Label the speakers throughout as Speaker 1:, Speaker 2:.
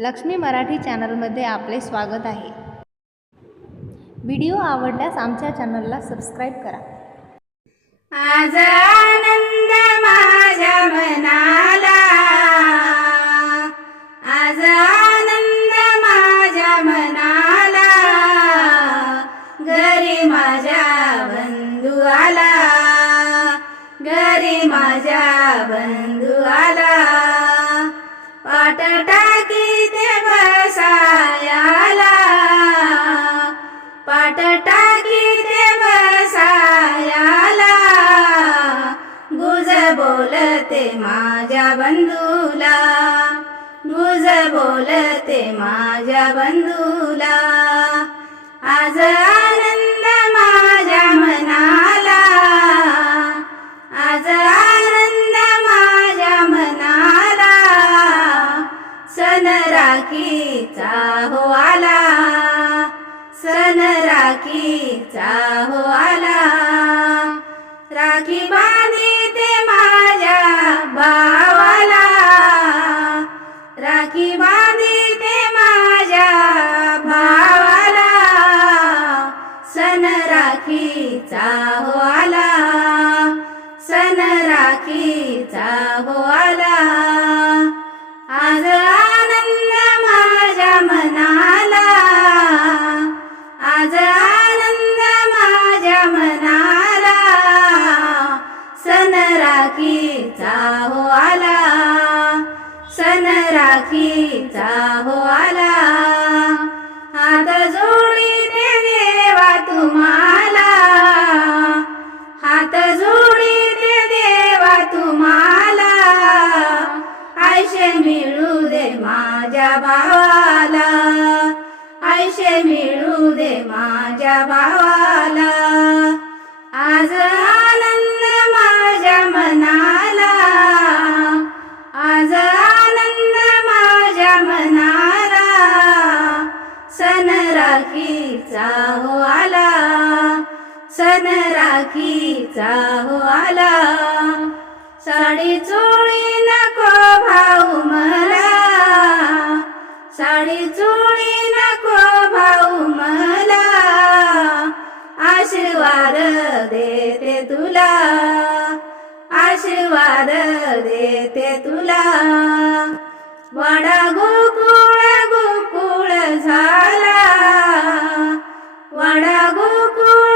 Speaker 1: लक्ष्मी मराठी चॅनलमध्ये आपले स्वागत आहे. व्हिडिओ आवडल्यास आमच्या चॅनलला सबस्क्राईब करा.
Speaker 2: आज आनंद माझ्या मनाला. आज आनंद माझ्या मनाला. घरी माझ्या बंधू आला घरी माझ्या बंधू आला पाट टाकी ते बसायाला गुज बोलते माझ्या बंधूला. गुज बोलते माझ्या बंधूला. आज आनंद माझ्या मनाला. आज आनंद माझ्या मनाला. सण राखीचा हो आला. राखीचा हो आला. राखी बांधी ते माझ्या भावाला. राखी बांधी ते माझ्या भावाला. सन राखीचा हो आला. सन राखीचा हो आला. राखीचा हो आला हात जोडी देवा तुम्हाला. हात जोडी ते देवा तुम्हाला. आयशे मिळू दे माझ्या भावाला. आयशे मिळू दे माझ्या भावाला. सन राखीचा हो आला. साडी चोळी नको भाऊ मला. साडी चोळी नको भाऊ मला. आशीर्वाद देते तुला. आशीर्वाद देते तुला. वाडा गोकुळ गोकुळ झाला. वाडा गोकुळ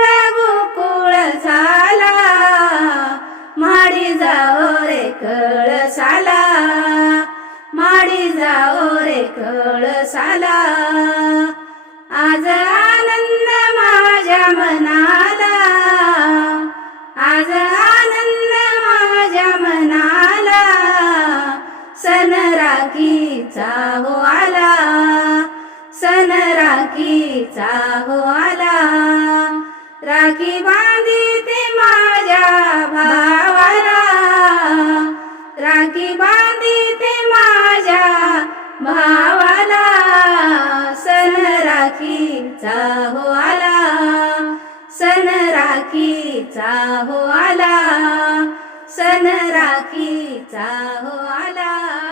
Speaker 2: कळसाला. माडी जाओ रे कळसाला. आज आनंद माझ्या मनाला. आज आनंद माझ्या मनाला. सन राखीचा हो आला सन राखीचा हो आला राखी बांधी ते माझ्या भा राखीचा हो आला सण राखीचा हो आला सण राखीचा हो आला.